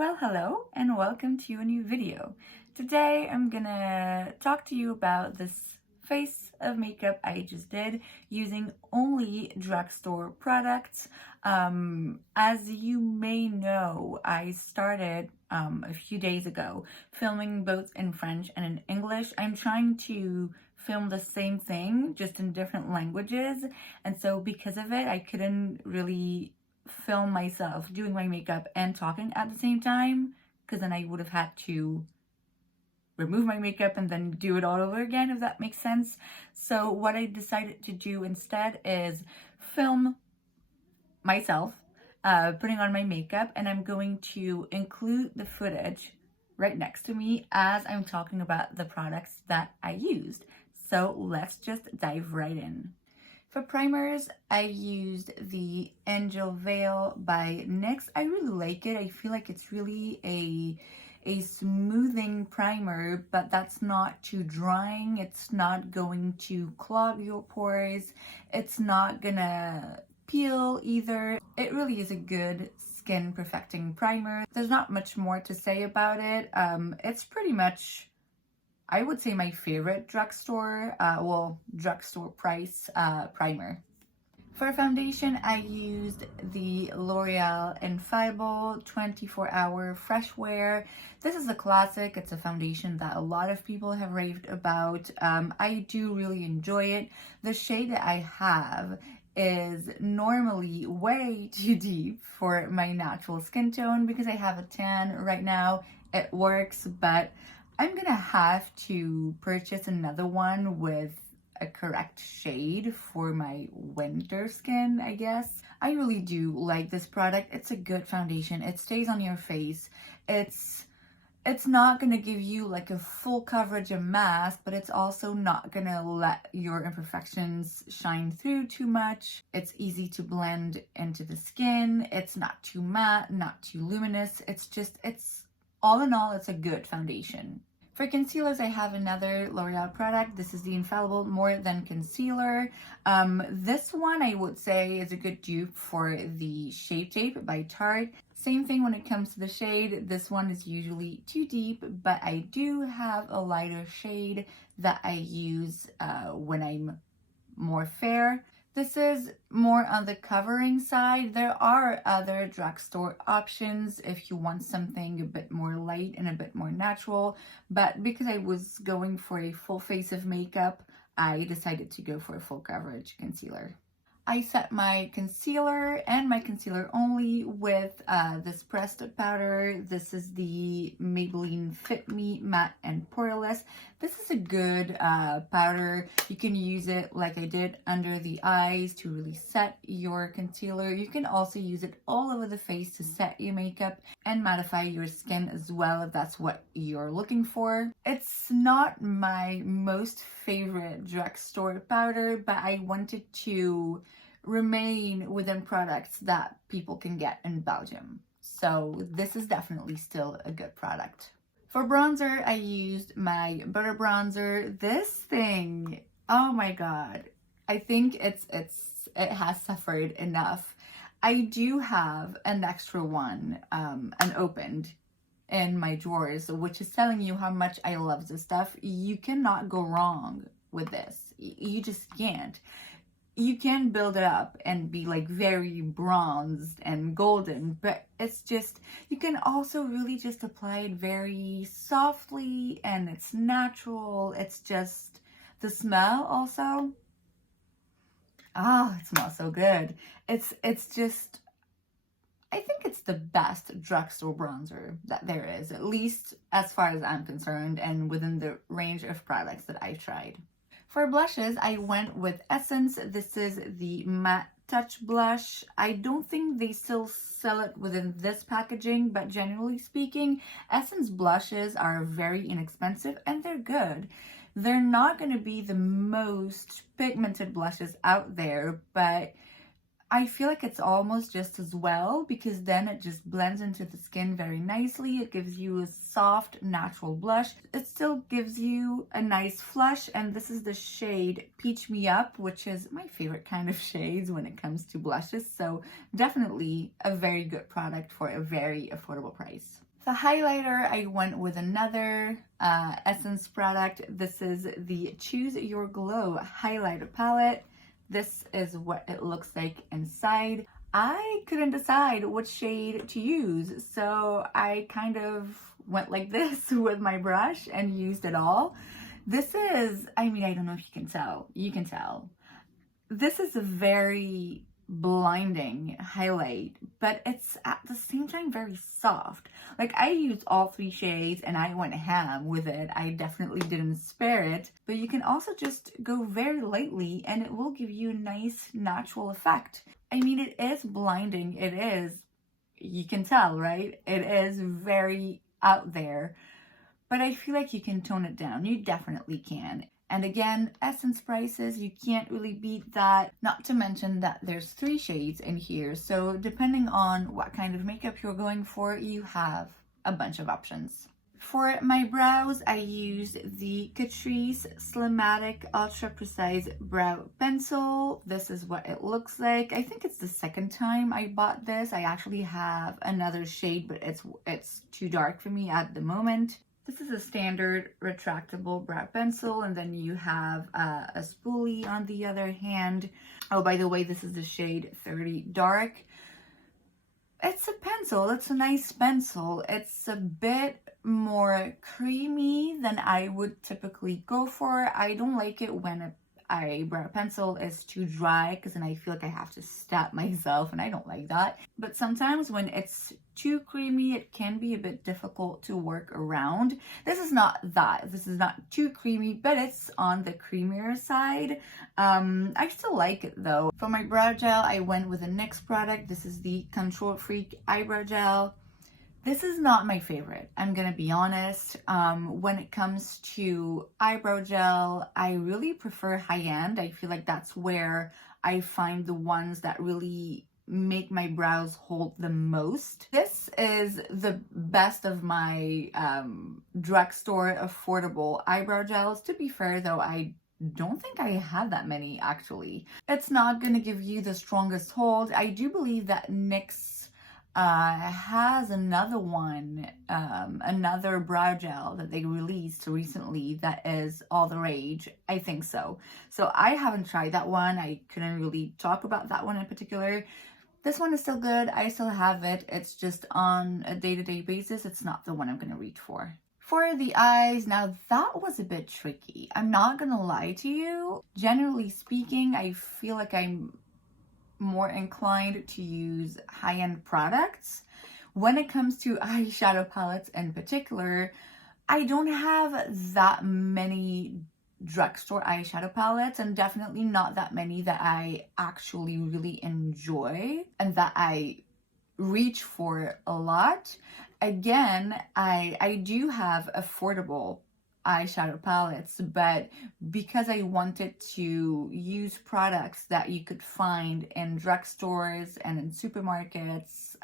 Well, hello and welcome to a new video. Today I'm gonna talk to you about this face of makeup I just did using only drugstore products. As you may know, I started a few days ago filming both in French and in English. I'm trying to film the same thing just in different languages, and so because of it I couldn't really film myself doing my makeup and talking at the same time, because then I would have had to remove my makeup and then do it all over again, if that makes sense. So what I decided to do instead is film myself putting on my makeup, and I'm going to include the footage right next to me as I'm talking about the products that I used. So let's just dive right in. For primers, I used the Angel Veil by NYX. I really like it. I feel like it's really a smoothing primer, but that's not too drying. It's not going to clog your pores. It's not gonna peel either. It really is a good skin perfecting primer. There's not much more to say about it. It's pretty much, I would say, my favorite drugstore, drugstore price primer. For foundation, I used the L'Oreal Infallible 24-Hour Fresh Wear. This is a classic. It's a foundation that a lot of people have raved about. I do really enjoy it. The shade that I have is normally way too deep for my natural skin tone because I have a tan right now. It works, but I'm gonna have to purchase another one with a correct shade for my winter skin, I guess. I really do like this product. It's a good foundation. It stays on your face. It's not gonna give you like a full coverage of mask, but it's also not gonna let your imperfections shine through too much. It's easy to blend into the skin. It's not too matte, not too luminous. It's all in all, it's a good foundation. For concealers, I have another L'Oreal product. This is the Infallible More Than Concealer. This one I would say is a good dupe for the Shape Tape by Tarte. Same thing when it comes to the shade. This one is usually too deep, but I do have a lighter shade that I use when I'm more fair. This is more on the covering side. There are other drugstore options if you want something a bit more light and a bit more natural, but because I was going for a full face of makeup, I decided to go for a full coverage concealer. I set my concealer and my concealer only with this pressed powder. This is the Maybelline Fit Me Matte and Poreless. This is a good powder. You can use it like I did under the eyes to really set your concealer. You can also use it all over the face to set your makeup and mattify your skin as well if that's what you're looking for. It's not my most favorite drugstore powder, but I wanted to remain within products that people can get in Belgium. So this is definitely still a good product. For bronzer, I used my Butter Bronzer. This thing, oh my god, I think it has suffered enough. I do have an extra one, unopened in my drawers, which is telling you how much I love this stuff. You cannot go wrong with this. You just can't. You can build it up and be like very bronzed and golden, but it's just, you can also really just apply it very softly and it's natural. It's just the smell also. It smells so good. It's just, I think it's the best drugstore bronzer that there is, at least as far as I'm concerned and within the range of products that I've tried. For blushes, I went with Essence. This is the Matte Touch Blush. I don't think they still sell it within this packaging, but generally speaking, Essence blushes are very inexpensive and they're good. They're not going to be the most pigmented blushes out there, but I feel like it's almost just as well because then it just blends into the skin very nicely. It gives you a soft, natural blush. It still gives you a nice flush, and this is the shade Peach Me Up, which is my favorite kind of shades when it comes to blushes. So definitely a very good product for a very affordable price. The highlighter, I went with another Essence product. This is the Choose Your Glow highlighter palette. This is what it looks like inside. I couldn't decide which shade to use, so I kind of went like this with my brush and used it all. This is, I mean, I don't know if you can tell. You can tell. This is a very blinding highlight, but it's at the same time very soft. Like, I used all 3 shades and I went ham with it. I definitely didn't spare it, but you can also just go very lightly and it will give you a nice natural effect. I mean, it is blinding. It is, you can tell, right? It is very out there, but I feel like you can tone it down. You definitely can. And again, Essence prices, you can't really beat that. Not to mention that there's 3 shades in here. So depending on what kind of makeup you're going for, you have a bunch of options. For my brows, I used the Catrice Slimatic Ultra Precise Brow Pencil. This is what it looks like. I think it's the second time I bought this. I actually have another shade, but it's too dark for me at the moment. This is a standard retractable brow pencil, and then you have a spoolie on the other hand. Oh, by the way, this is the shade 30 Dark. It's a pencil. It's a nice pencil. It's a bit more creamy than I would typically go for. I don't like it when an eyebrow pencil is too dry because then I feel like I have to stab myself, and I don't like that. But sometimes when it's too creamy, it can be a bit difficult to work around. This is not that. This is not too creamy, but it's on the creamier side. I still like it though. For my brow gel, I went with the NYX product. This is the Control Freak Eyebrow Gel. This is not my favorite, I'm gonna be honest. When it comes to eyebrow gel, I really prefer high-end. I feel like that's where I find the ones that really make my brows hold the most. This is the best of my drugstore affordable eyebrow gels. To be fair though, I don't think I have that many actually. It's not gonna give you the strongest hold. I do believe that NYX has another one, another brow gel that they released recently that is all the rage. I think so. So I haven't tried that one. I couldn't really talk about that one in particular. This one is still good. I still have it. It's just on a day-to-day basis. It's not the one I'm going to reach for. For the eyes, now that was a bit tricky. I'm not going to lie to you. Generally speaking, I feel like I'm more inclined to use high-end products. When it comes to eyeshadow palettes in particular, I don't have that many drugstore eyeshadow palettes, and definitely not that many that I actually really enjoy and that I reach for a lot. Again, I do have affordable eyeshadow palettes, but because I wanted to use products that you could find in drugstores and in supermarkets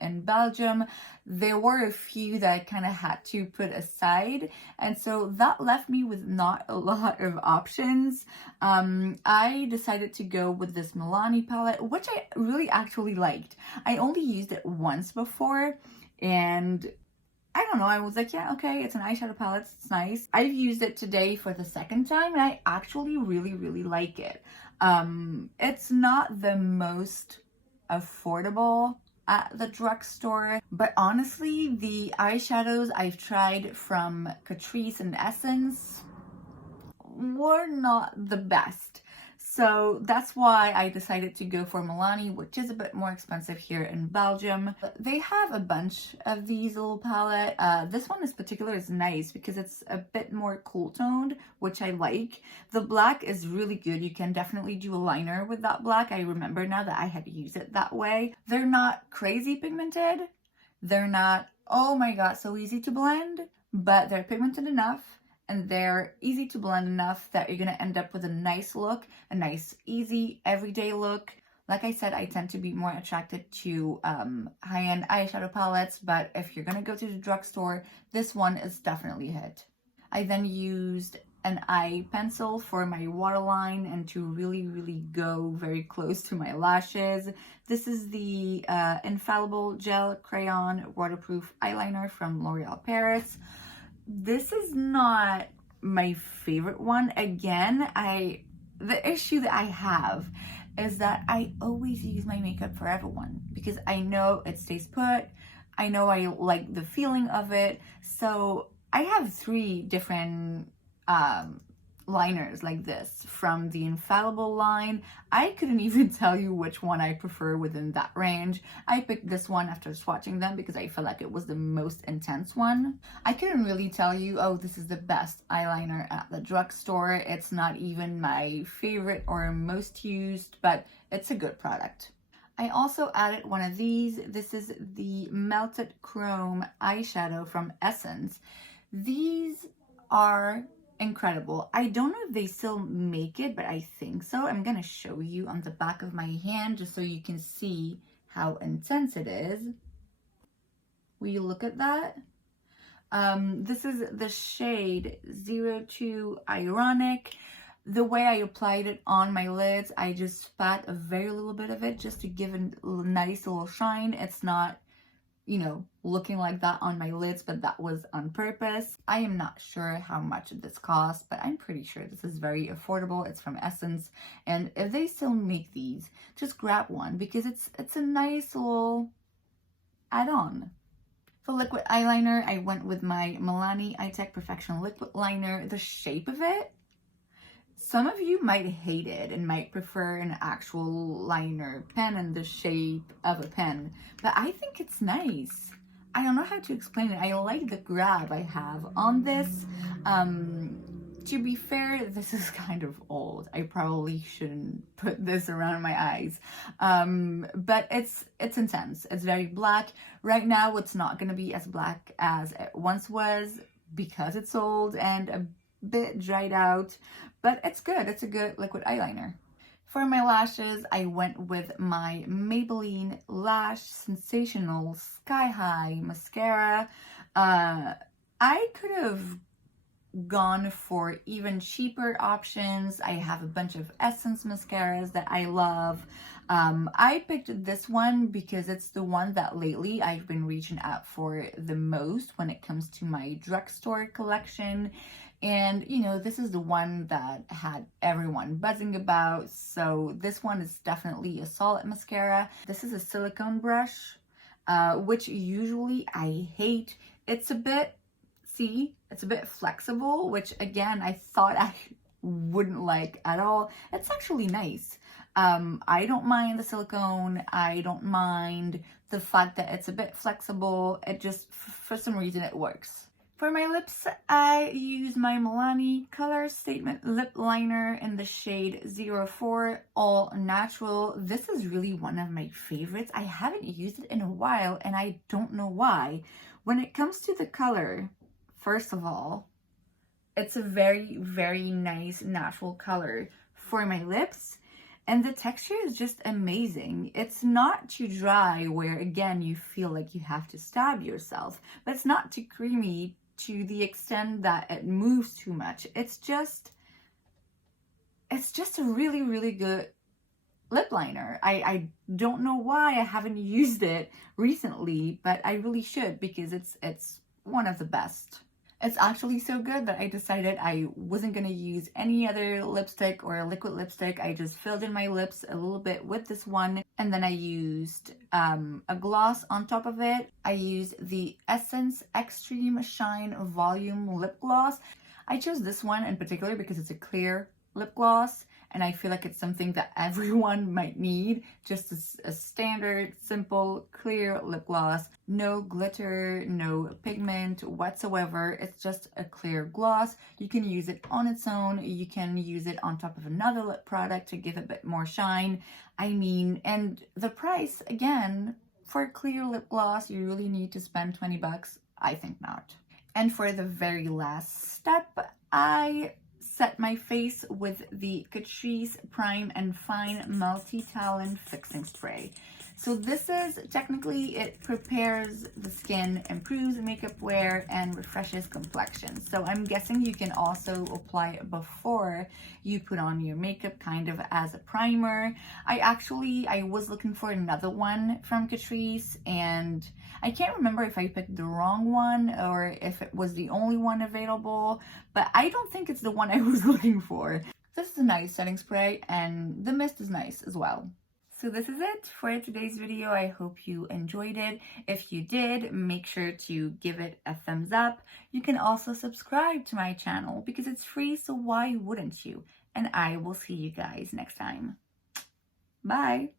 in Belgium, there were a few that I kind of had to put aside, and so that left me with not a lot of options. I decided to go with this Milani palette, which I really actually liked. I only used it once before, and I don't know, I was like, yeah, okay, it's an eyeshadow palette, it's nice. I've used it today for the second time, and I actually really like it. It's not the most affordable at the drugstore, but honestly, the eyeshadows I've tried from Catrice and Essence were not the best. So that's why I decided to go for Milani, which is a bit more expensive here in Belgium. They have a bunch of these little palette. This one in particular is nice because it's a bit more cool toned, which I like. The black is really good. You can definitely do a liner with that black. I remember now that I had used it that way. They're not crazy pigmented. They're not, oh my god, so easy to blend, but they're pigmented enough. And they're easy to blend enough that you're going to end up with a nice look, a nice, easy, everyday look. Like I said, I tend to be more attracted to high-end eyeshadow palettes, but if you're gonna go to the drugstore, this one is definitely a hit. I then used an eye pencil for my waterline and to really go very close to my lashes. This is the Infallible Gel Crayon Waterproof Eyeliner from L'Oreal Paris. This is not my favorite one. Again, the issue that I have is that I always use my Makeup Forever one because I know it stays put. I know I like the feeling of it. So I have 3 different liners like this from the Infallible line. I couldn't even tell you which one I prefer within that range. I picked this one after swatching them because I felt like it was the most intense one. I couldn't really tell you, oh, this is the best eyeliner at the drugstore. It's not even my favorite or most used, but it's a good product. I also added one of these. This is the Melted Chrome eyeshadow from Essence. These are incredible. I don't know if they still make it, but I think so. I'm gonna show you on the back of my hand just so you can see how intense it is. Will you look at that? This is the shade 02 Ironic. The way I applied it on my lids, I just spat a very little bit of it just to give it a nice little shine. It's not, you know, looking like that on my lids, but that was on purpose. I am not sure how much this costs, but I'm pretty sure this is very affordable. It's from Essence, and if they still make these, just grab one because it's a nice little add-on. For liquid eyeliner, I went with my Milani Perfection Liquid Liner. The shape of it, some of you might hate it and might prefer an actual liner pen in the shape of a pen, but I think it's nice. I don't know how to explain it. I like the grab I have on this. To be fair, this is kind of old. I probably shouldn't put this around my eyes, but it's intense. It's very black. Right now, it's not going to be as black as it once was because it's old and a bit dried out, but it's good. It's a good liquid eyeliner. For my lashes, I went with my Maybelline Lash Sensational Sky High Mascara. I could have gone for even cheaper options. I have a bunch of Essence mascaras that I love. I picked this one because it's the one that lately I've been reaching out for the most when it comes to my drugstore collection. And, you know, this is the one that had everyone buzzing about. So this one is definitely a solid mascara. This is a silicone brush, which usually I hate. It's a bit, see, it's a bit flexible, which again, I thought I wouldn't like at all. It's actually nice. I don't mind the silicone. I don't mind the fact that it's a bit flexible. It just, for some reason, it works. For my lips, I use my Milani Color Statement Lip Liner in the shade 04 All Natural. This is really one of my favorites. I haven't used it in a while, and I don't know why. When it comes to the color, first of all, it's a very nice natural color for my lips. And the texture is just amazing. It's not too dry where, again, you feel like you have to stab yourself. But it's not too creamy to the extent that it moves too much. It's just a really good lip liner. I don't know why I haven't used it recently, but I really should because it's one of the best. It's actually so good that I decided I wasn't going to use any other lipstick or a liquid lipstick. I just filled in my lips a little bit with this one. And then I used a gloss on top of it. I used the Essence Extreme Shine Volume Lip Gloss. I chose this one in particular because it's a clear lip gloss. And I feel like it's something that everyone might need. Just a standard, simple, clear lip gloss. No glitter, no pigment whatsoever. It's just a clear gloss. You can use it on its own. You can use it on top of another lip product to give a bit more shine. I mean, and the price, again, for a clear lip gloss, you really need to spend 20 bucks? I think not. And for the very last step, I set my face with the Catrice Prime and Fine Multi-Talent Fixing Spray. So this is technically, it prepares the skin, improves makeup wear, and refreshes complexion. So I'm guessing you can also apply it before you put on your makeup, kind of as a primer. I was looking for another one from Catrice, and I can't remember if I picked the wrong one or if it was the only one available, but I don't think it's the one I was looking for. This is a nice setting spray, and the mist is nice as well. So this is it for today's video. I hope you enjoyed it. If you did, make sure to give it a thumbs up. You can also subscribe to my channel because it's free, so why wouldn't you? And I will see you guys next time. Bye!